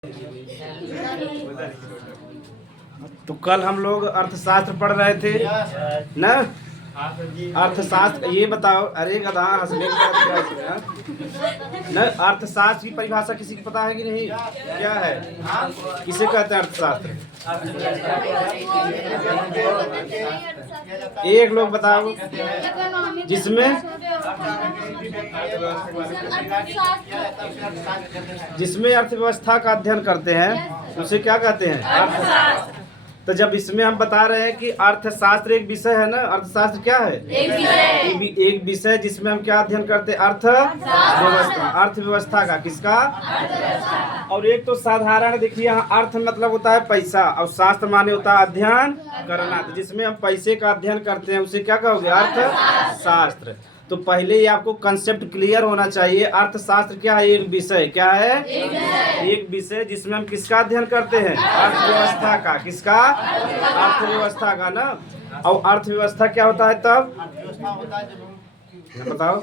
तो कल हम लोग अर्थशास्त्र पढ़ रहे थे ना। अर्थशास्त्र ये बताओ, अरे गधा हंसने की बात क्या है ना। अर्थशास्त्र की परिभाषा किसी को पता है कि नहीं? क्या है, किसे कहते हैं अर्थशास्त्र? एक लोग बताओ जिसमें अर्थव्यवस्था का अध्ययन करते हैं उसे क्या कहते हैं? अर्थशास्त्र। तो जब इसमें हम बता रहे हैं कि अर्थशास्त्र एक विषय है ना, अर्थशास्त्र क्या है? एक विषय जिसमें हम क्या अध्ययन करते हैं? अर्थव्यवस्था। अर्थव्यवस्था का किसका? और एक तो साधारण देखिए, यहाँ अर्थ मतलब होता है पैसा और शास्त्र माने होता है अध्ययन करना। तो जिसमें हम पैसे का अध्ययन करते हैं उसे क्या कहोगे? अर्थशास्त्र। तो पहले ही आपको कंसेप्ट क्लियर होना चाहिए। अर्थशास्त्र क्या है? एक विषय। क्या है? एक विषय जिसमें हम किसका अध्ययन करते हैं? अर्थव्यवस्था का। किसका? अर्थव्यवस्था का ना। और अर्थव्यवस्था क्या होता है तब? बताओ।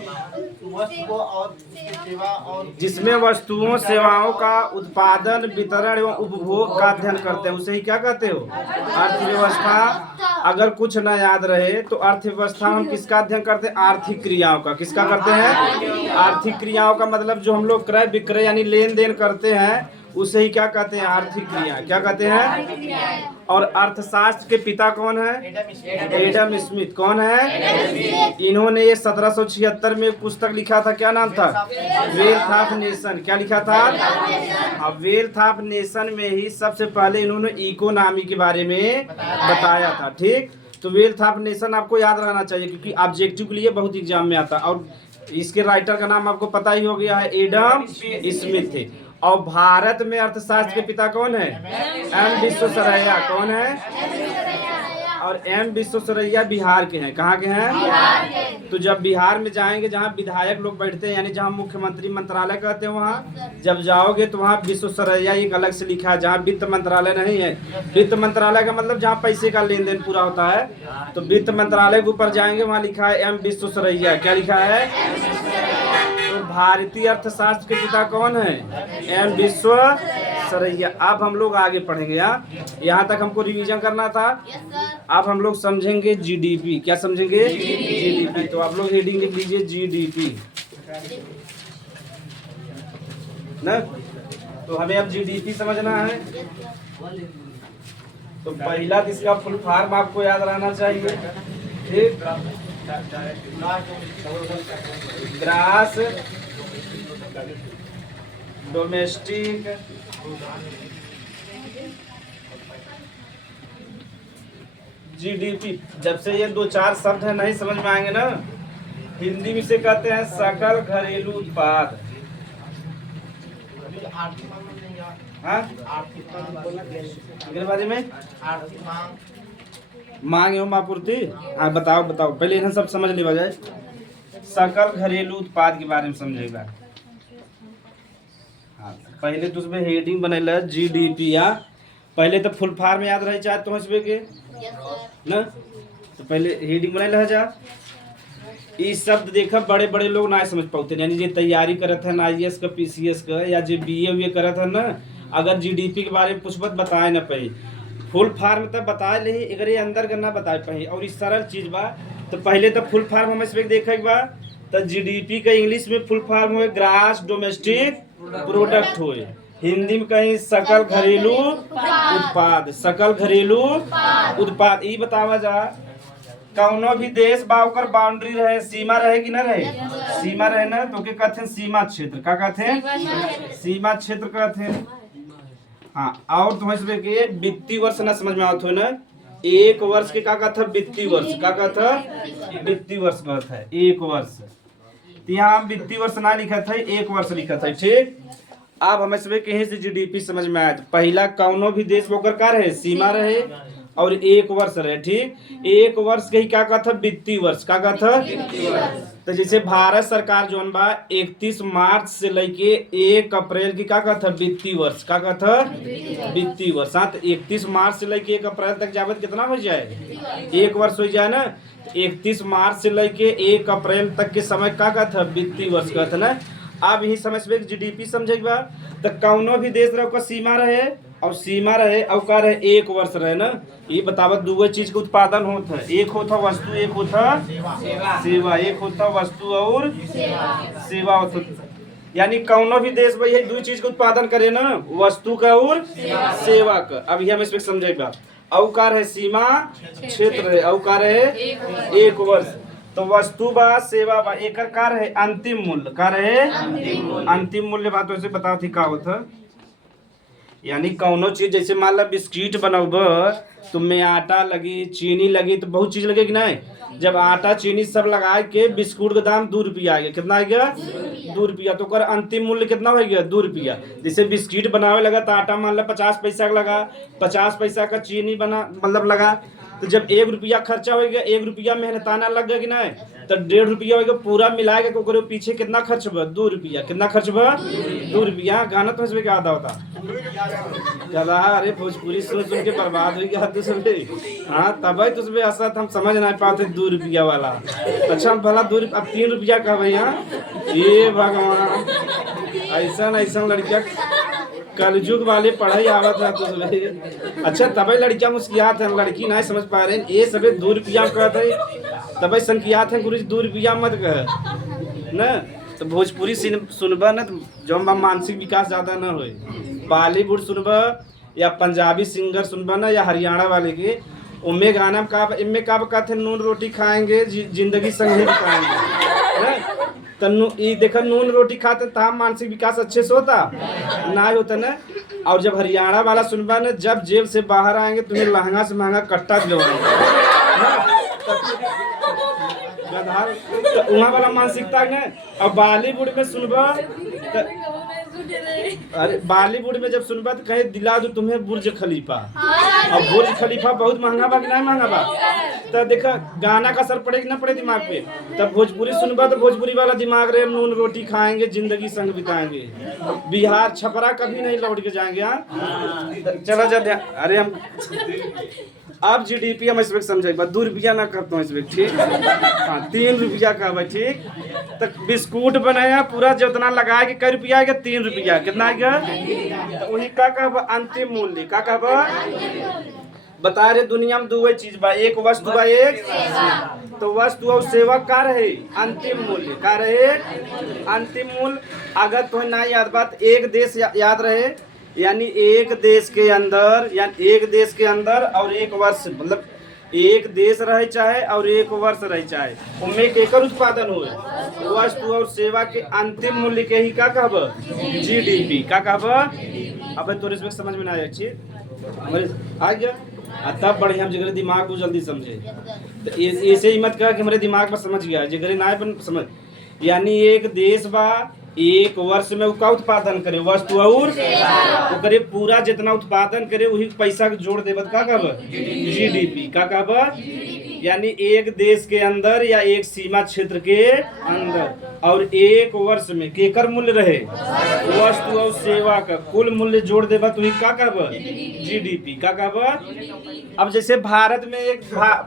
जिसमें वस्तुओं सेवाओं का उत्पादन, वितरण एवं उपभोग का अध्ययन करते हैं उसे ही क्या कहते हो? अर्थव्यवस्था। अगर कुछ न याद रहे तो अर्थव्यवस्था हम किसका अध्ययन करते हैं? आर्थिक क्रियाओं का। किसका करते हैं? आर्थिक क्रियाओं का मतलब जो हम लोग क्रय विक्रय यानी लेन देन करते हैं उसे ही क्या कहते हैं? आर्थिक क्रिया। क्या कहते हैं? और अर्थशास्त्र के पिता कौन है? Adam Smith. कौन है? इन्होंने ये 1776 में एक पुस्तक लिखा था। क्या नाम था? Wealth of nation. क्या लिखा था? अब वेल्थ ऑफ नेशन में ही सबसे पहले इन्होंने इकोनॉमी के बारे में बताया था। ठीक, तो वेल्थ ऑफ नेशन आपको याद रहना चाहिए क्योंकि ऑब्जेक्टिव के लिए बहुत एग्जाम में आता। और इसके राइटर का नाम आपको पता ही हो गया है, एडम स्मिथ थे। और भारत में अर्थशास्त्र के पिता कौन है? एम विश्वेश्वरैया। कौन है? और एम विश्वेश्वरैया बिहार के हैं। कहाँ के हैं? बिहार के। तो जब बिहार में जाएंगे जहाँ विधायक लोग बैठते हैं यानी जहाँ मुख्यमंत्री मंत्रालय कहते हैं, वहाँ जब जाओगे तो वहाँ विश्वेश्वरैया एक अलग से लिखा है। जहाँ वित्त मंत्रालय नहीं है, वित्त मंत्रालय का मतलब जहाँ पैसे का लेन देन पूरा होता है, तो वित्त मंत्रालय के ऊपर जाएंगे वहाँ लिखा है एम विश्वेश्वरैया। क्या लिखा है? तो भारतीय अर्थशास्त्र के पिता कौन है? एम विश्वेश्वरैया। अब हम लोग आगे पढ़ेंगे। यहाँ तक हमको रिवीजन करना था। अब हम लोग समझेंगे जीडीपी। क्या समझेंगे? जीडीपी। तो आप लोग हेडिंग लिख लीजिए जीडीपी ना। तो हमें अब जीडीपी समझना है। तो पहला इसका फुल फॉर्म आपको याद रहना चाहिए। ठीक, ग्रास डोमेस्टिक जीडीपी। जब से ये दो चार शब्द है नहीं समझ में आएंगे ना, हिंदी में से कहते हैं सकल घरेलू उत्पाद। हाँ, बारे में मांग एवं आपूर्ति। हाँ बताओ बताओ, पहले इन्हें सब समझ लिया जाए। सकल घरेलू उत्पाद के बारे में समझेगा। हाँ, पहले तो उसमें हेडिंग बनेला जीडीपी। या पहले तो फुल फॉर्म याद रहे चाहे तो इसमें के ना, तो पहले हेडिंग बनेला जा। ये शब्द देखा बड़े बड़े लोग ना समझ पाते, यानी जो तैयारी करत है आईएएस का, पीसीएस का, या जो बीए करत है ना, अगर जीडीपी के बारे में कुछ बताए ना पाई, फुल फॉर्म तब बताए ले, अगर ये अंदर करना बताए पाई। और इस सरल चीज बा तो पहले तो फुल फॉर्म हम इसमें देखे बा। तो जीडीपी का इंग्लिश में फुल फॉर्म हो ग्रास डोमेस्टिक प्रोडक्ट हो, हिंदी में कहीं सकल घरेलू उत्पाद। सकल घरेलू उत्पाद। ये बतावा जा, कौनो भी देश बा ओकर बाउंड्री रहे, सीमा रहे कि ना रहे? सीमा रहे ना, तो के कहते हैं सीमा क्षेत्र। का कहते हैं? सीमा क्षेत्र कहते हैं। हाँ, और तुम्हें इसमें के वित्तीय वर्ष ना समझ में आवत हो ना। एक वर्ष के का कहता है? वित्तीय वर्ष। का कहता है? वित्तीय वर्ष कहता है एक वर्ष। तो यहाँ वित्तीय वर्ष ना लिखा था, एक वर्ष लिखा था। ठीक, अब हम इसमें कहीं से जीडीपी समझ में आया। पहला कौनो भी देश होकर का रहे? सीमा रहे और एक वर्ष रहे। ठीक, एक वर्ष के ही क्या कहता? वित्तीय वर्ष। का कहता? तो जैसे भारत सरकार जोन बा 31 मार्च से लेके 1 अप्रैल की क्या कहता? वित्तीय वर्ष। का कहता? वित्तीय वर्ष। 31 मार्च से लेके 1 अप्रैल तक जावत कितना हो जाए? एक वर्ष हो जाए ना। 31 मार्च से लेके 1 अप्रैल तक के समय का कहता? वित्तीय वर्ष कहता ना। अब यही समझ में जीडीपी समझे बा। तो कौनो भी देश रहे सीमा रहे और सीमा रहे और का रहे 1 वर्ष रहे ना। ये बतावत दूगो चीज के उत्पादन होता है, एक होता वस्तु, एक होता सेवा, एक होता वस्तु और सेवा होता। यानी कौनो भी देश भाई दो चीज के उत्पादन करे ना, वस्तु का और सेवा का। अब ये हम इसमें समझेगा। अवकार है सीमा क्षेत्र है, अवकार है 1 वर्ष। तो वस्तु बा सेवा बा एकर कार है अंतिम मूल्य, कार है अंतिम मूल्य बात वैसे बताओ थी का होता। यानी कौनो चीज जैसे मान ला बिस्किट बनाब तो में आटा लगी, चीनी लगी, तो बहुत चीज लगेगी नहीं। जब आटा चीनी सब लगा के बिस्कुट का दाम 2 रुपया आ गया, कितना आ गया 2 रुपया। तो कर अंतिम मूल्य कितना हो गया 2 रुपया। जैसे बिस्किट बनावे लगा तो आटा मान ला 50 पैसा का लगा, 50 पैसा का चीनी बना मतलब लगा। तो जब 1 रुपया खर्चा हो गया, 1 रुपया मेहनताना लग गया कि नहीं, तो 1.5 रुपया हो गया पूरा मिला के को पीछे कितना खर्च हुआ 2 रुपया। कितना खर्च हुआ 2 रुपया। गाना तो इसमें क्या आता होता गला, अरे भोजपुरी सुन सुन के बर्बाद हो गया तो सब। हाँ तब तो असर हम समझ ना पाते 2 रुपया वाला। अच्छा भला 2 रुपया, अब 3 रुपया का भैया। ये भगवान ऐसा ऐसा लड़कियां कलयुग वाले पढ़ाई आवत है तो। अच्छा तब लड़कियां मुस्कियात है, लड़की नहीं समझ पा रहे ये सब 2 रुपया कहते तब संकियात है गुरु 2 रुपया मत कह न। तो भोजपुरी सुनबा न तो जो मानसिक विकास ज़्यादा न हो। बॉलीवुड सुनबा या पंजाबी सिंगर सुनबा ना या हरियाणा वाले के, उनमें गाना का इनमें का कहते नून रोटी खाएंगे जिंदगी संग ही बिताएंगे। तो ये देखा नून रोटी खाते तब मानसिक विकास अच्छे से होता ना होता ना। और जब हरियाणा वाला सुनबा ना, जब जेल से बाहर आएंगे तुम्हें लहंगा से महंगा कट्टा दिलवाएंगे। तो वहाँ वाला मानसिकता ने। और बॉलीवुड में सुनबा अरे बॉलीवुड में जब सुनबा तो कहे दिला दो तुम्हें बुर्ज खलीफा। और बुर्ज खलीफा बहुत महंगा बा कि नहीं महंगा बा। तो देखा गाना का असर पड़े कि ना पड़े दिमाग पे। तब भोजपुरी सुनबा तो भोजपुरी वाला दिमाग रहे नून रोटी खाएंगे जिंदगी संग बिताएंगे। बिहार छपरा कभी नहीं लौट के जाएंगे। हाँ चला जा। अरे हम अब जीडीपी हम इसमें समझेगा 2 रुपया ना करता हूँ इसमें, ठीक। हाँ 3 रुपया का भाई, ठीक। तो बिस्कुट बनाया पूरा जितना लगा के कई रुपया आएगा 3 रुपया। कितना आएगा तो वही का कहब अंतिम मूल्य। का कहब बता रहे दुनिया में 2 चीज बा, एक वस्तु बा एक। तो वस्तु और सेवा का रहे अंतिम मूल्य, का रहे अंतिम मूल्य। अगर तो ना याद बात एक देश याद रहे, यानी एक देश के अंदर और 1 वर्ष मतलब एक देश रहे चाहे और 1 वर्ष रहे चाहे उनमें केकर उत्पादन हुए वस्तु और सेवा के अंतिम मूल्य के ही का कहब जीडीपी। का कहब अब तो इसमें समझ में ना आया अच्छी आ गया। तब बढ़िया हम जगह दिमाग को जल्दी समझे। तो ऐसे ही मत कहा कि हमारे दिमाग में समझ गया जगह ना समझ। यानी एक देश बा 1 वर्ष में उसका उत्पादन करे वस्तु और तो करे पूरा जितना उत्पादन करे वही पैसा जोड़ दे का कहब जीडीपी। का कहब यानी एक देश के अंदर या एक सीमा क्षेत्र के अंदर और 1 वर्ष में केकर मूल्य रहे वस्तु और सेवा का कुल मूल्य जोड़ देबा तो का कहब जीडीपी। का कहब अब जैसे भारत में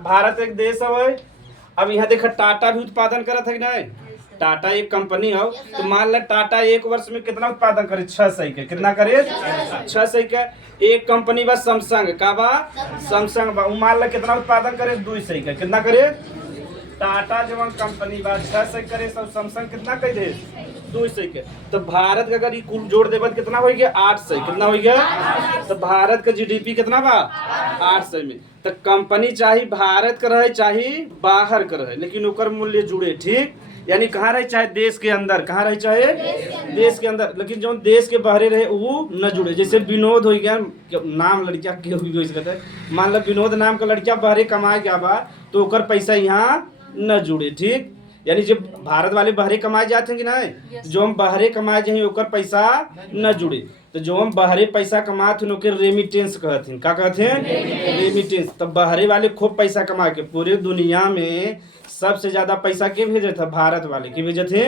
भारत एक देश है। अब यहाँ देखा टाटा भी उत्पादन करत है कि नहीं। टाटा एक कंपनी हो तो मान ला टाटा 1 वर्ष में कितना उत्पादन करे 600 के। कितना करे 600 के। एक कंपनी बा सैमसंग का बा सैमसंग बा मान ला कितना उत्पादन करे 200 के। कितना करे टाटा जब कंपनी बा 600 करे सब सैमसंग कितना कर दे 200 के। तो भारत का अगर कुल जोड़ देबा कितना हो गया 800। कितना हो गया तो भारत का जीडीपी कितना बा 800 में। तो कंपनी चाहे भारत का रहे चाहे बाहर का रहे लेकिन ओकर मूल्य जुड़े, ठीक। यानी कहाँ रहे चाहे देश के अंदर, कहाँ रहे चाहे देश के अंदर लेकिन जो देश के बाहर रहे वो न जुड़े। जैसे विनोद हो गया नाम लड़किया के हो मान लो विनोद नाम का लड़किया बाहरे कमाए गया बा तो ओकर पैसा यहाँ न जुड़े, ठीक। यानी जब भारत वाले बाहरे कमाए जाते हैं कि नहीं जो हम बाहरे कमाए जाए ओकर पैसा न जुड़े। तो जो हम बाहरे पैसा कमाते हैं ओके रेमिटेंस कहते हैं। का कहते हैं रेमिटेंस। तो बाहरे वाले खूब पैसा कमा के पूरे दुनिया में सबसे ज्यादा पैसा के भेजे थे भारत वाले के भेजे थे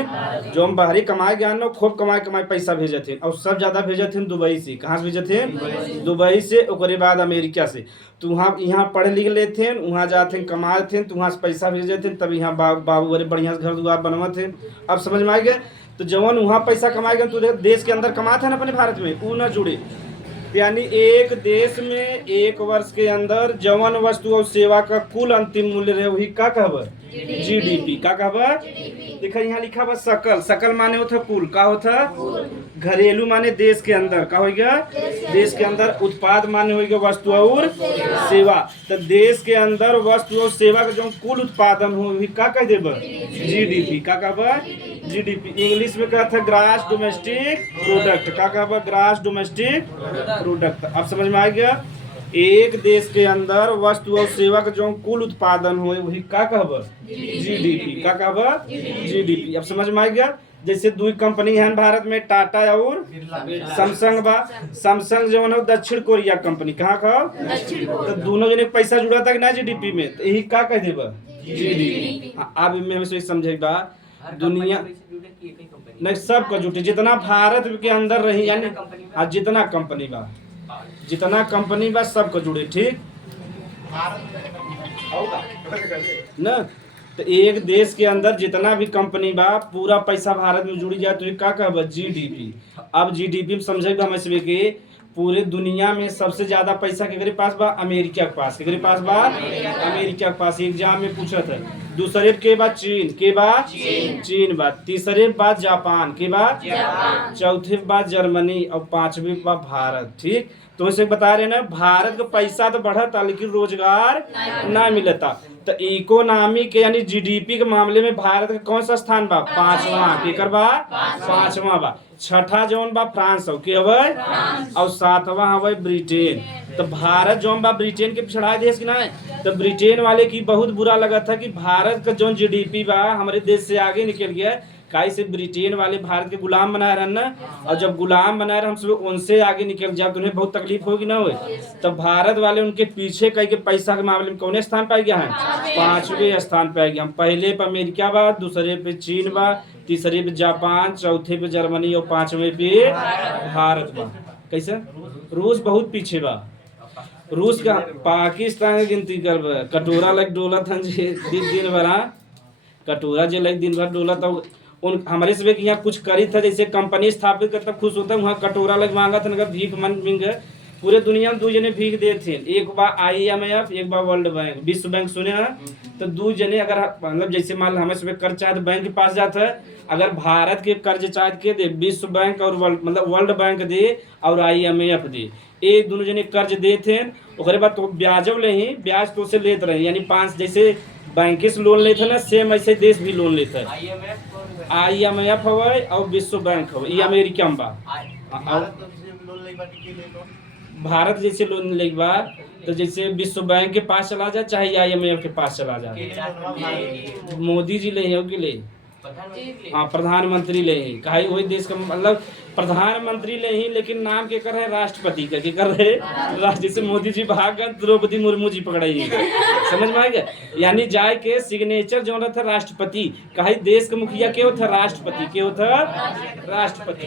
जो हम बाहरी कमाए गए ना खूब कमाए पैसा भेजे थे। और सब ज्यादा भेजे थे दुबई से। कहाँ से भेजे थे दुबई से। ओकरे बाद अमेरिका से। तो वहाँ यहाँ पढ़ लिख लेते हैं वहाँ जाते कमाए थे तो वहाँ से पैसा भेजे थे तब यहाँ बाबू बड़े बढ़िया घर दुआर बनवा थे। अब समझ में आ गया। तो जवन वहाँ पैसा कमाएगा तो देश के अंदर कमाते हैं ना अपने भारत में, वो ना जुड़े। यानी एक देश में एक वर्ष के अंदर जवन वस्तु और सेवा का कुल अंतिम मूल्य रहे वही का कहब जीडीपी। का कहब देखा यहाँ लिखा बा सकल। सकल माने होता कुल, का होता घरेलू माने देश के अंदर, का होगा देश के अंदर। उत्पाद माने होगा वस्तु और सेवा। तो देश के अंदर वस्तु और सेवा का जो कुल उत्पादन हो वही का कह देब जीडीपी। का कहब जीडीपी। इंग्लिश में कहता है ग्रास डोमेस्टिक प्रोडक्ट। का कहब ग्रास डोमेस्टिक प्रोडक्ट। अब समझ में आ गया। एक देश के अंदर वस्तु और सेवा का जो कुल उत्पादन हो वही का कहब जीडीपी। का कहब जीडीपी। अब समझ में आ गया। जैसे दो कंपनी है भारत में, टाटा और सैमसंग बा। सैमसंग जो है दक्षिण कोरिया कंपनी। कहाँ का तो दोनों जने पैसा जुड़ा था कि ना जीडीपी में, तो यही का कह देब जीडीपी। अब में हमें समझेगा दुनिया नहीं सब का जुटे जितना भारत के अंदर रही, यानी जितना कंपनी बा सब का जुड़े, ठीक ना। तो एक देश के अंदर जितना भी कंपनी बा पूरा पैसा भारत में जुड़ी जाए तो ये का कहब जीडीपी। अब जीडीपी में समझेगा हम इसमें कि पूरे दुनिया में सबसे ज्यादा पैसा केकरे पास बा अमेरिका के पास। केकरे पास बा अमेरिका के पास। एग्जाम में पूछत है। दूसरे के बाद चीन के बाद चीन बा। तीसरे बाद जापान के बाद चौथे बाद जर्मनी और पांचवे बाद भारत, ठीक। तो इसे बता रहे ना भारत का पैसा तो बढ़ता लेकिन रोजगार ना मिलता। तो इकोनॉमी के यानी जीडीपी के मामले में भारत का कौन सा स्थान बा पांचवा। केकर बा पांचवा बा। छठा जौन बा फ्रांस हो के हवे और सातवां हवे ब्रिटेन। तो भारत जौन बा ब्रिटेन के पिछड़ा देश की ना है। तो ब्रिटेन वाले की बहुत बुरा लगा था कि भारत का जो जीडीपी बा हमारे देश से आगे निकल गया। काहे से ब्रिटेन वाले भारत के गुलाम बना रहे ना, और जब गुलाम बना रहे हम सब उनसे आगे निकल जाए तो उन्हें बहुत तकलीफ होगी ना हुए। तो भारत वाले उनके पीछे कई के पैसा के मामले में कौन स्थान पाए गया है पांचवे स्थान पे आ गया। हम पहले पे अमेरिका बा, दूसरे पे चीन बा, तीसरे पे जापान, चौथे पे जर्मनी और पांचवे पे भारत बा। कैसे रूस बहुत पीछे बा। रूस का पाकिस्तान की गिनती कर कटोरा लग डोला था दिन भर। कटोरा जो लग दिन भर डोला था उन हमारे सब यहाँ कुछ करी था। जैसे कंपनी स्थापित करता खुश होता है वहाँ कटोरा लग मांगा था भीख मंग। पूरे दुनिया में दो जने भीख दे थे। एक बार IMF, एक बार वर्ल्ड बैंक, विश्व बैंक सुने हैं। तो दो जने अगर मतलब जैसे मान लो हमें सब कर्ज चाहे तो बैंक के पास जाता है। अगर भारत के कर्ज चाहे के दे विश्व बैंक और वर्ल्ड बैंक दे और IMF दे, एक दोनों जने कर्ज दे थे। उसके बाद तो ब्याजव ले ही ब्याज तो से लेते रहे, यानी 5 जैसे बैंक से लोन लेते ना सेम ऐसे देश भी लोन लेता है। IMF हवे और विश्व बैंक हवे, ये अमेरिका में बा। भारत जैसे लोन ले बा तो जैसे विश्व बैंक के पास चला जाए चाहे IMF के पास चला जाए। मोदी जी ले हो कि ले हाँ प्रधानमंत्री ले ही कहा वही देश का मतलब प्रधानमंत्री ले ही, लेकिन नाम के कर रहे राष्ट्रपति का कर रहे जैसे मोदी जी भाग गए द्रौपदी मुर्मू जी पकड़ाई। समझ में आ गया। यानी जाए के सिग्नेचर जो रहता राष्ट्रपति कहा देश का मुखिया के होता राष्ट्रपति के होता राष्ट्रपति।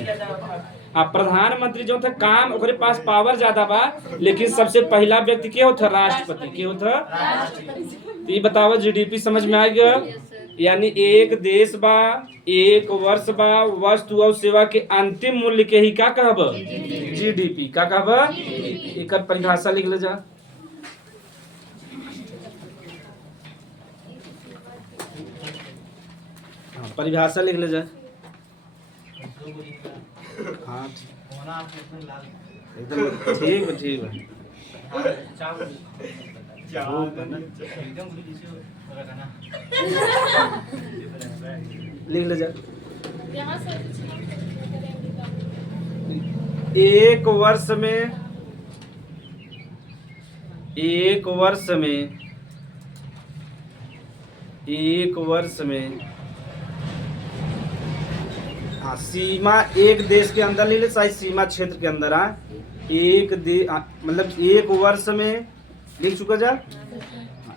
हाँ प्रधानमंत्री जो था काम ओकरे पास पावर ज्यादा बा, लेकिन सबसे पहला व्यक्ति के होता राष्ट्रपति के होता। तो ये बताओ जीडीपी समझ में आ गया। यानी एक देश बा, एक वर्ष बा, वस्तु और सेवा के अंतिम मूल्य के ही क्या कहब जीडीपी। क्या कहब एक परिभाषा लिख ले जा। परिभाषा लिख ले जा। हाँ एकदम ठीक है ठीक है। लिख ले जा। एक वर्ष में हाँ सीमा एक देश के अंदर ले ले चाहे सीमा क्षेत्र के अंदर मतलब एक वर्ष में लिख चुका जा।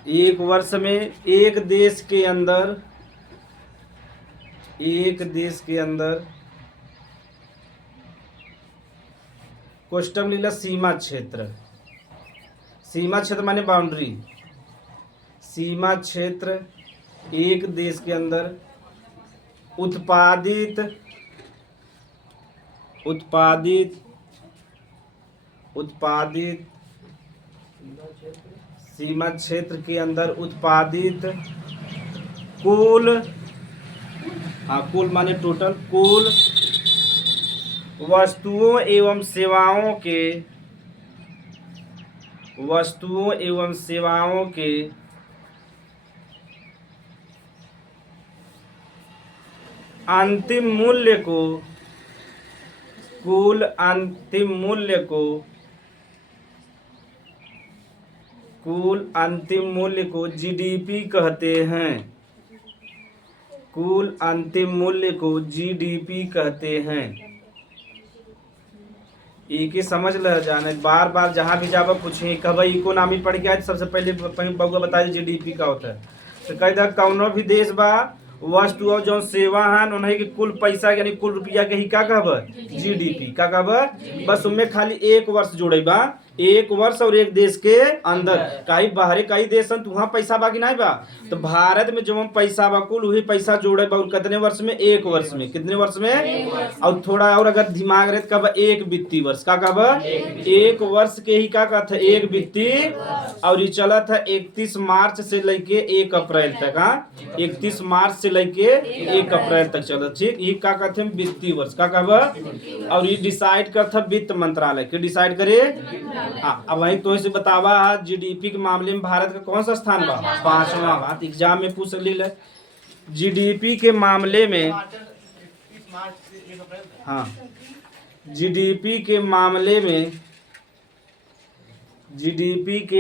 एक वर्ष में एक देश के अंदर क्वेश्चन लीला सीमा क्षेत्र माने बाउंड्री। सीमा क्षेत्र एक देश के अंदर उत्पादित उत्पादित उत्पादित सीमा क्षेत्र के अंदर उत्पादित कुल, हाँ कुल माने टोटल, कुल वस्तुओं एवं सेवाओं के अंतिम मूल्य को, कुल अंतिम मूल्य को जीडीपी कहते हैं। कुल अंतिम मूल्य को जीडीपी कहते हैं। एक ही समझ ल जाने, बार बार जहाँ भी जाब पूछे कब इकोनॉमी पढ़ के आए, सबसे पहले बउआ बता दी जीडीपी का होता है। तो कह दा कौनो भी देश बा वस्तु और जो सेवा है उन्हें के कुल पैसा यानी कुल रुपया के ही का कहब जीडीपी का कहब। बस उनमें खाली एक वर्ष जोड़े बा, एक वर्ष और एक देश के अंदर। कई बाहरे कई देश तो वहाँ पैसा बा कि नहीं बा, तो भारत में जो पैसा बा कुल वही पैसा जोड़े बा कितने वर्ष में, एक वर्ष में। कितने वर्ष में, और थोड़ा और अगर दिमाग रहे कब एक वित्तीय वर्ष का कहब, एक वर्ष के ही का कहता है एक वित्तीय। और ये चला था 31 मार्च से लेके 1 अप्रैल तक। हाँ 31 मार्च से लेके 1 अप्रैल तक चला, ठीक। ये का कहते हैं वित्तीय वर्ष का कहब। और ये डिसाइड करता वित्त मंत्रालय के डिसाइड करे। हाँ अब वही तो इसे बतावा जीडीपी के मामले में भारत का कौन सा स्थान बा, 5वां बात एग्जाम में पूछ ली। जीडीपी के मामले में, हाँ जीडीपी के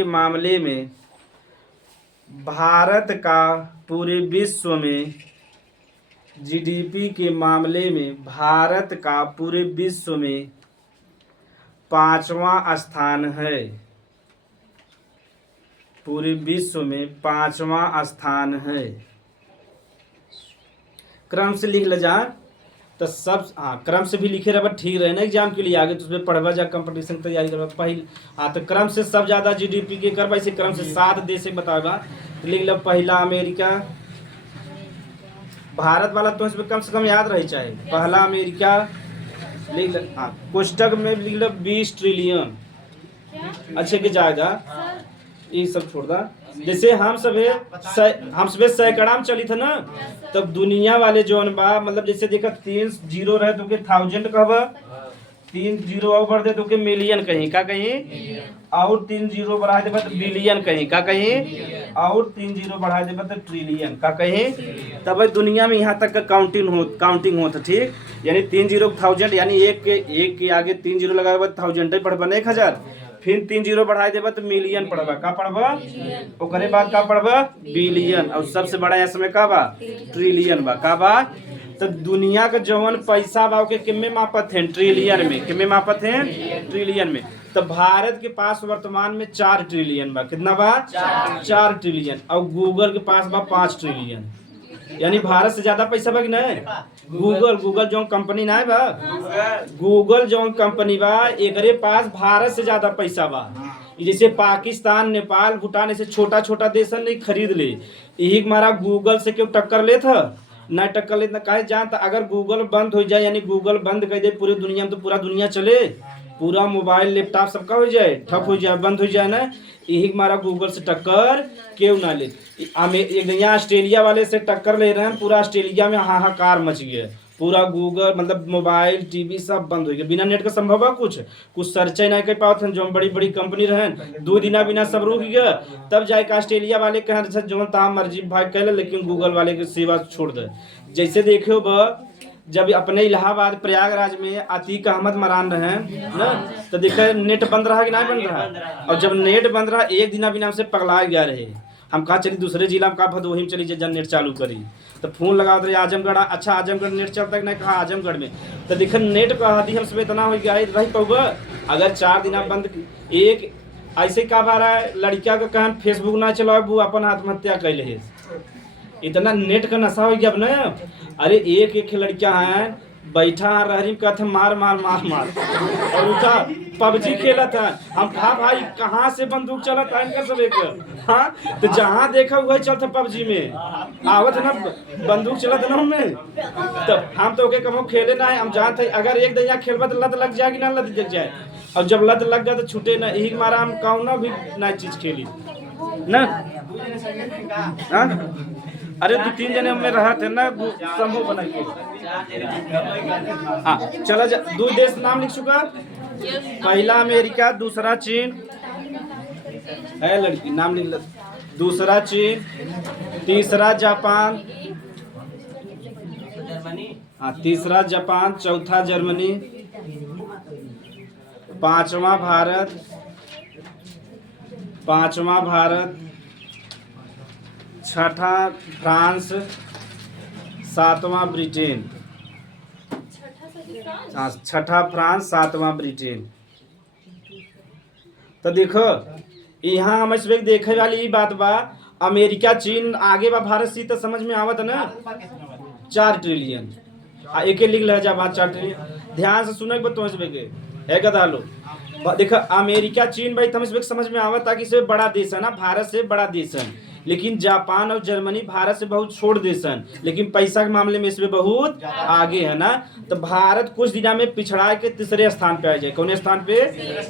मामले में भारत का पूरे विश्व में, जीडीपी के मामले में भारत का पूरे विश्व में 5वां स्थान है। पूरे विश्व में 5वां स्थान है। क्रम से लिख ले जा तो सब, हाँ क्रम से भी लिखे रहे ठीक रहे ना एग्जाम के लिए आगे, तो उसमें पढ़वा जा कंपटीशन की तैयारी करवा पहले। हाँ तो क्रम से सब ज़्यादा जीडीपी के करवा, इसे क्रम से 7 देश से बताएगा। तो लिख लो पहला अमेरिका, भारत वाला तो इसमें कम से कम याद रही चाहे। पहला अमेरिका लिख लो, हाँ पुस्तक में लिख लो 20 ट्रिलियन अच्छे के जाएगा। ये सब छोड़ दा, जैसे हम सबे सैकड़ा में चली था ना, तब दुनिया वाले जोन बा मतलब जैसे देखा 3 जीरो रहे तो के 1000 कहब, 3 जीरो और बढ़ दे तो के मिलियन कहीं का कहीं, और 3 जीरो बढ़ा दे तो बिलियन कहीं का कहीं, और 3 जीरो बढ़ा दे तो ट्रिलियन का कहीं। तब दुनिया में यहाँ तक का काउंटिंग होता, ठीक। यानी 3 जीरो 1000 यानी एक के आगे 3 जीरो लगाए 1000 ही पढ़बा 1000, फिर 3 जीरो बढ़ाई देबा तो मिलियन पढ़बा का पढ़बा, ओकरे बाद का पढ़बा बिलियन, और सबसे बड़ा इसमें का बा ट्रिलियन बा का बा। तो दुनिया का जवन पैसा बा के किमे मापत है ट्रिलियन में, किमे मापत है ट्रिलियन में। तो भारत के पास वर्तमान में 4 ट्रिलियन बा, कितना बा 4 ट्रिलियन, और गूगल के पास बा 5 ट्रिलियन। यानी भारत से ज्यादा पैसा बा कि नहीं। गूगल जो कंपनी ना है बा, गूगल जो कंपनी बा एकरे पास भारत से ज्यादा पैसा बा। जैसे पाकिस्तान, नेपाल, भूटान ऐसे छोटा छोटा देश नहीं खरीद ले, यही हमारा गूगल से क्यों टक्कर ले था ना, टक्कर ले ना कहे जानता। अगर गूगल बंद हो जाए यानी गूगल बंद कर दे पूरी दुनिया में, तो पूरा दुनिया चले, पूरा मोबाइल लैपटॉप सबका हो जाए, ठप हो जाए, बंद हो जाए ना। यही हमारा गूगल से टक्कर क्यों ना ले। यहाँ ऑस्ट्रेलिया वाले से टक्कर ले रहे हैं, पूरा ऑस्ट्रेलिया में हाहाकार मच गया, पूरा गूगल मतलब मोबाइल टीवी सब बंद हो गया। बिना नेट का संभव है कुछ सर्च नहीं कर पाते हैं। जो बड़ी बड़ी कंपनी रहे 2 दिना बिना सब रुक गया, तब जाके ऑस्ट्रेलिया वाले कहें जो ता मर्जी भाई कह, लेकिन गूगल वाले की सेवा छोड़ दे। जैसे देखो ब जब अपने इलाहाबाद प्रयागराज में अतीक अहमद मरान रहे ना, तो देखा नेट बंद रहा कि नहीं बंद रहा। और जब नेट बंद रहा एक दिना बिना से पगला गया रहे। हम कहा चली दूसरे जिला में कहा भदोही में चली जब नेट चालू करी, तो फोन लगा रहे आजमगढ़। अच्छा आजमगढ़ नेट चलता है कि नहीं, कहा आजमगढ़ में। तो देखा नेट का आदि हम सब इतना हो गया रही पौगा। अगर 4 दिना बंद, एक ऐसे का बा रहा है लड़किया का कहन फेसबुक ना चलाओ वो अपन आत्महत्या कैले है। इतना नेट का नशा हो गया अब ना। अरे एक लड़कियां हैं बैठा रहरी में कहते मार मार मार मार और उठा पबजी खेला था। हम कहा भाई कहाँ से बंदूक चला था इनका सब एक। हाँ तो जहाँ देखा वही चलता पबजी में आवत ना बंदूक चला था ना हमें। तब हम तो ओके कहो खेले ना है हम जानते अगर एक दिन यहाँ खेलबा तो लत लग जाएगी ना लत लग जाए और जब लत लग जाए तो छूटे ना यही मारा हम कहूँ ना भी नई चीज खेली ना। हाँ अरे 2-3 जने में रहा थे ना समूह बना के। हाँ चला जा 2 देश नाम लिख चुका। पहला अमेरिका, दूसरा चीन है लड़की नाम लिख लो। दूसरा चीन, तीसरा जापान, हाँ तीसरा जापान, चौथा जर्मनी, पांचवा भारत, छठा फ्रांस, सातवां ब्रिटेन। हाँ छठा फ्रांस, सातवां ब्रिटेन। तो देखो यहाँ हम इसमें देखे वाली बात बा अमेरिका चीन आगे बा भारत से तो समझ में आवत ना 4 ट्रिलियन एक लिख ले जा बात 4 ट्रिलियन ध्यान से सुने तो इसमें के है कदा लो देखो अमेरिका चीन भाई तुम इसमें समझ में आवत ताकि इससे बड़ा देश है ना भारत से बड़ा देश है। लेकिन जापान और जर्मनी भारत से बहुत छोट देश हैं लेकिन पैसा के मामले में इसमें बहुत आगे है ना। तो भारत कुछ दिनों में पिछड़ा के तीसरे स्थान पे आ जाए। कौन स्थान पे?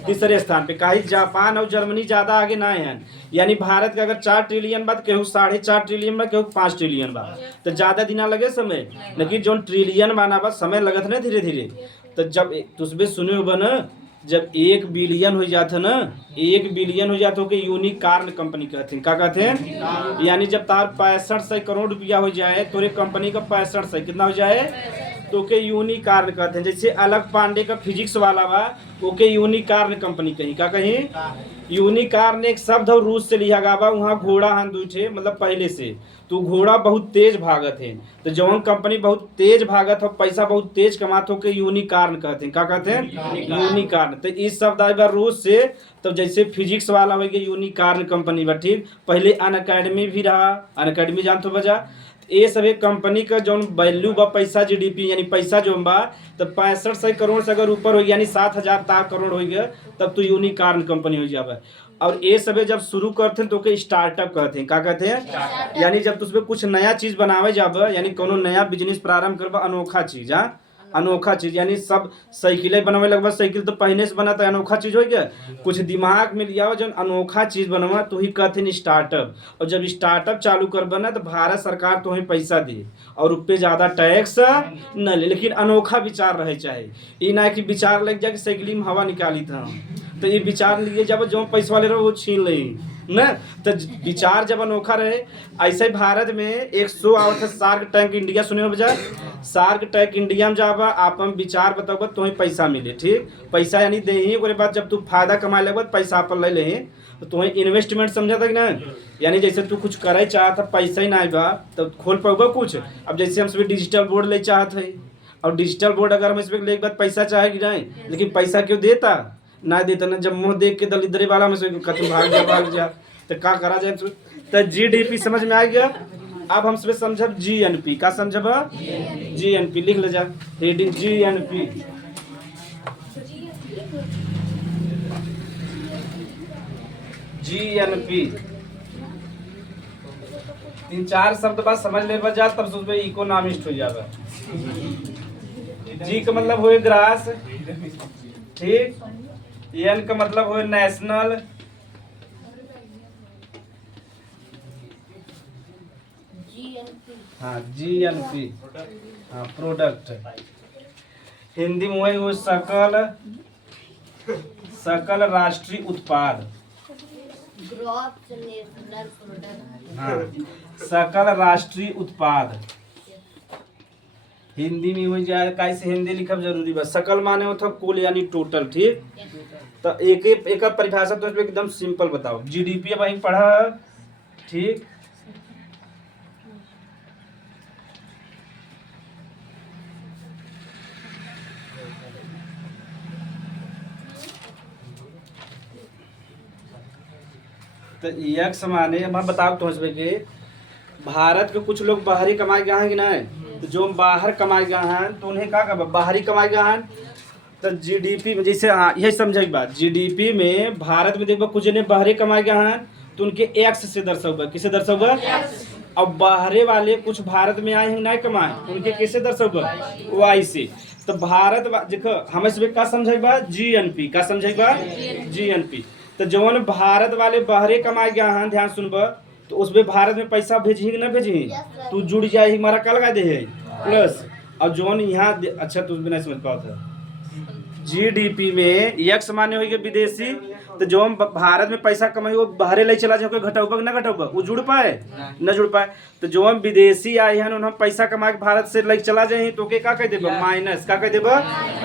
तीसरे स्थान पे। कहीं जापान और जर्मनी ज्यादा आगे ना है यानी भारत का अगर 4 ट्रिलियन बात केहू 4.5 ट्रिलियन बा केहू 5 ट्रिलियन बा तो ज्यादा दिन लगे समय। लेकिन जो ट्रिलियन बाना बा समय लगत ना धीरे धीरे। तो जब तुझे सुने हो ना जब 1 बिलियन हो जाता ना 1 बिलियन हो जाता हो यूनिकॉर्न कंपनी कहते हैं। क्या कहते हैं? यानी जब तार 6500 करोड़ रुपया हो जाए तोरे कंपनी का 6500 कितना हो जाए तो के यूनिकॉर्न कहते हैं। जैसे अलग पांडे का फिजिक्स वाला बा ओके यूनिकॉर्न कंपनी कहीं का कहीं यूनिकॉर्न एक शब्द और रूस से लिया गया बा। वहाँ घोड़ा हन दूठे मतलब पहले से तो घोड़ा बहुत तेज भागत है। तो जवन कंपनी बहुत तेज भागत हो पैसा बहुत तेज कमात हो के यूनिकॉर्न कहते हैं। क्या कहते हैं? यूनिकॉर्न। तो इस शब्द आया रूस से। तो जैसे फिजिक्स वाला हो गया यूनिकॉर्न कंपनी बा ठीक। पहले अनअकैडमी भी रहा। अनअकैडमी जान तो बजा ये सब एक कंपनी का जो वैल्यू बा पैसा जीडीपी यानी पैसा जो बा तो 6500 करोड़ से अगर ऊपर हो यानी 7000 करोड़ हो गया तब तो यूनिकॉर्न कंपनी हो जाए। और ये सब जब शुरू करते हैं तो के स्टार्टअप कहते हैं। क्या कहते हैं? यानी जब तुझमें कुछ नया चीज बनावे जाब यानी कोनो नया बिजनेस प्रारंभ करबा अनोखा चीज। हाँ अनोखा चीज यानी सब साइकिलें बनवे लगभग साइकिल तो पहले से बना था अनोखा चीज हो गया। कुछ दिमाग में लिया जो अनोखा चीज बनवा तो ही कहते हैं स्टार्टअप। और जब स्टार्टअप चालू करबा ना तो भारत सरकार तुम्हें पैसा दे और उस पर ज्यादा टैक्स न ले। लेकिन अनोखा विचार रहे चाहे ये ना कि विचार लग जाए कि साइकिल में हवा निकाली था तो ये विचार लिए जब जो पैसा वाले रहो वो छीन ले न। तो विचार जब अनोखा रहे ऐसे ही भारत में एक शो आवत है शार्क टैंक इंडिया सुने हो बजा। शार्क टैंक इंडिया में जाबा आप विचार बताओ तुम्हें पैसा मिले ठीक। पैसा यानी दे ही ओकरे बाद जब तू फायदा कमा ले पैसा अपन ले ले तो तुम्हें इन्वेस्टमेंट समझा था कि ना। यानी जैसे तू कुछ करे चाहता पैसा ही ना बा तो खोल पाओगा कुछ। अब जैसे हम सभी डिजिटल बोर्ड ले चाहते हैं और डिजिटल बोर्ड अगर हम इसमें ले बाद पैसा चाहेगी नहीं लेकिन पैसा क्यों देता ना देता ना। जब मुंह देख के दलिद्री वाला में से खत्म भाग जा तो क्या करा जाए। तो जीडीपी समझ में आ गया। अब हम सब समझब जीएनपी। का समझब? जीएनपी लिख ले जा रीडिंग जीएनपी। जीएनपी 3-4 शब्द बाद समझ ले जा तब उसमें इकोनॉमिस्ट हो जाएगा। जी का मतलब हो ग्रास ठीक। एन का मतलब हो नेशनल। हाँ जीएनपी हाँ प्रोडक्ट। हिंदी में वो सकल राष्ट्रीय उत्पाद। हाँ सकल राष्ट्रीय उत्पाद हिंदी में हो जाए। कैसे हिंदी लिखब जरूरी बस। सकल माने होता कुल यानी टोटल ठीक। तो एक परिभाषा तो एकदम सिंपल बताओ। जीडीपी अब वहीं पढ़ा ठीक। तो यक्स माने हम बताओ तो के भारत के कुछ लोग बाहरी कमाए गए हैं कि नहीं तो जो बाहर कमाएगा हैं तो उन्हें क्या कहब बाहरी कमाएगा हैं। तो जीडीपी में जैसे हाँ यही समझे बात, जीडीपी में भारत में देखो कुछ ने बाहरी कमाएगा हैं तो उनके एक्स से दर्शाओगा, किसे दर्शाओगा। अब बाहरे वाले कुछ भारत में आए हैं नहीं कमाए, उनके कैसे दर्शाओगा वाई से। तो भारत देखो हमें से का समझेगा जीएनपी, का समझेगा जीएनपी। तो जवन भारत वाले बाहरे कमाए गया हैं ध्यान सुनबा, तो उसमें भारत में पैसा भेजी कि ना भेजी तू जुड़ जाए हमारा का लगा दे है प्लस। और जवन यहाँ अच्छा तू भी नहीं समझ पाओ था, जीडीपी में एक्स माने होगी विदेशी, तो जो हम भारत में पैसा कमाई वो बाहर ले चला जाए घटाऊबा ना घटाऊबा वो जुड़ पाए न जुड़ पाए। तो जो हम विदेशी आए हैं उन्हें पैसा कमा के भारत से लेके चला जाए तो के का कह देबा माइनस, का कह देबा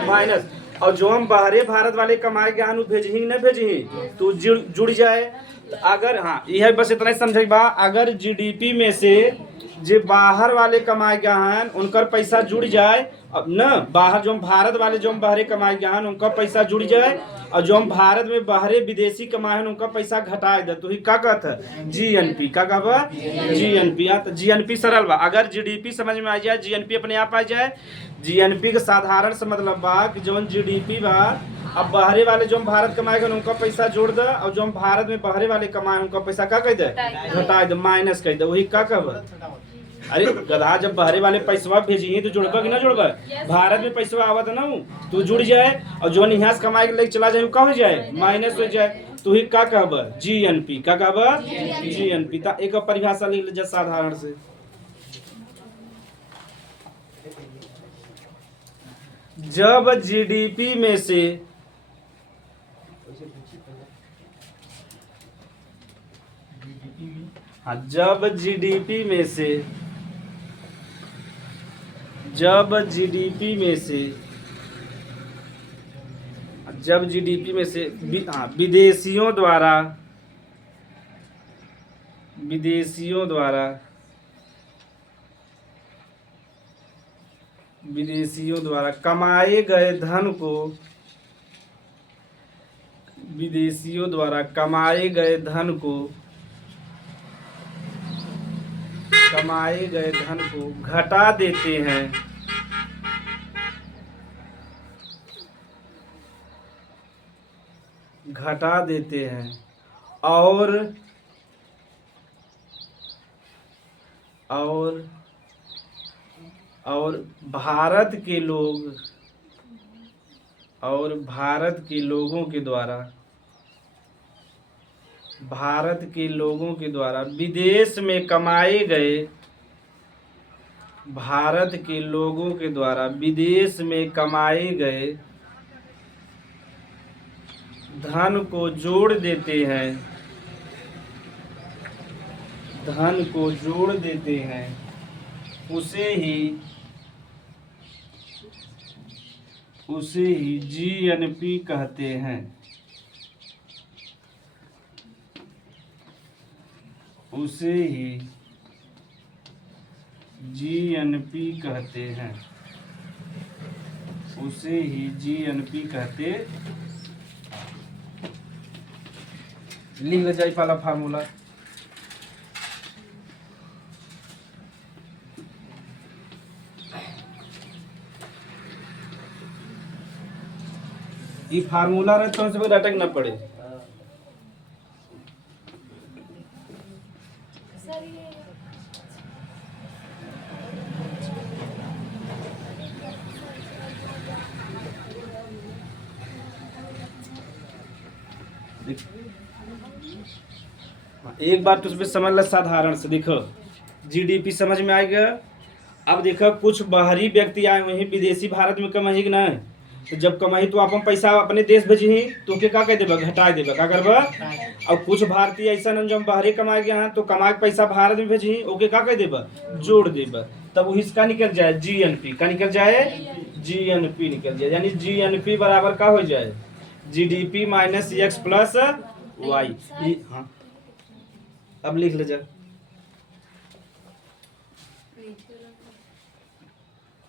माइनस। और जो हम बाहरे भारत वाले कमाए गए हैं भेजी न भेजी तो जुड़ जाए। तो अगर हाँ यह बस इतना ही समझे बा, अगर जीडीपी में से जो बाहर वाले कमाए गए हैं उनका पैसा जुड़ जाए, अब न बाहर जो हम भारत वाले जो हम बाहरे कमाए गए हैं उनका पैसा जुड़ जाए, और जो हम भारत में बाहरे विदेशी कमाए हैं उनका पैसा घटाए दे तो ही का कहता है जीएनपी, का कहबा जीएनपी। तो जीएनपी सरल बा, अगर जीडीपी समझ में आ जाए जीएनपी अपने आप आ जाए। जीएनपी का साधारण से मतलब बा कि जो जीडीपी बा अब बाहरे वाले जो हम भारत कमाए गए उनका पैसा जोड़ दे, और जो हम भारत में बाहरे वाले कमाए उनका पैसा का कह दे घटाए दे माइनस कह दे, वही का कहबा। अरे गधा जब बाहरे वाले पैसा भेजिए तो जुड़बा कि ना जुड़बा, भारत में पैसा आवत ना तो जुड़ जाए, और जो यहाँ से कमाए के लेके चला जाए का हो जाए माइनस हो जाए तो ही का कहबा जीएनपी, का कहबा जीएनपी। ता एक परिभाषा लिख ले साधारण से, जब जीडीपी में से जब जीडीपी में से जब जीडीपी में से विदेशियों द्वारा कमाए गए धन को घटा देते हैं, और भारत के लोगों के द्वारा विदेश में कमाए गए धन को जोड़ देते हैं, उसे ही जीएनपी कहते हैं। लिख ले जाए पहला फार्मूला, ये फार्मूला रहे तो सब रटक न पड़े। एक बार तो उसमें समझ लो साधारण से, देखो जीडीपी समझ में आएगा। अब देखो कुछ बाहरी व्यक्ति आए वहीं विदेशी भारत में कमाई ना, तो जब कमाई तो अपन पैसा अपने देश भेजी तो के का कह देबा घटा देबा, का करबा। और कुछ भारतीय ऐसा न जो हम बाहरे कमाए गए हैं तो कमा के पैसा भारत में भेजी ओके का कह देबा जोड़ देबा, तब वही इसका निकल जाए जीएनपी, का निकल जाए जीएनपी निकल जाए। यानी जीएनपी बराबर का हो जाए GDP minus x plus y. हाँ अब लिख ले जा।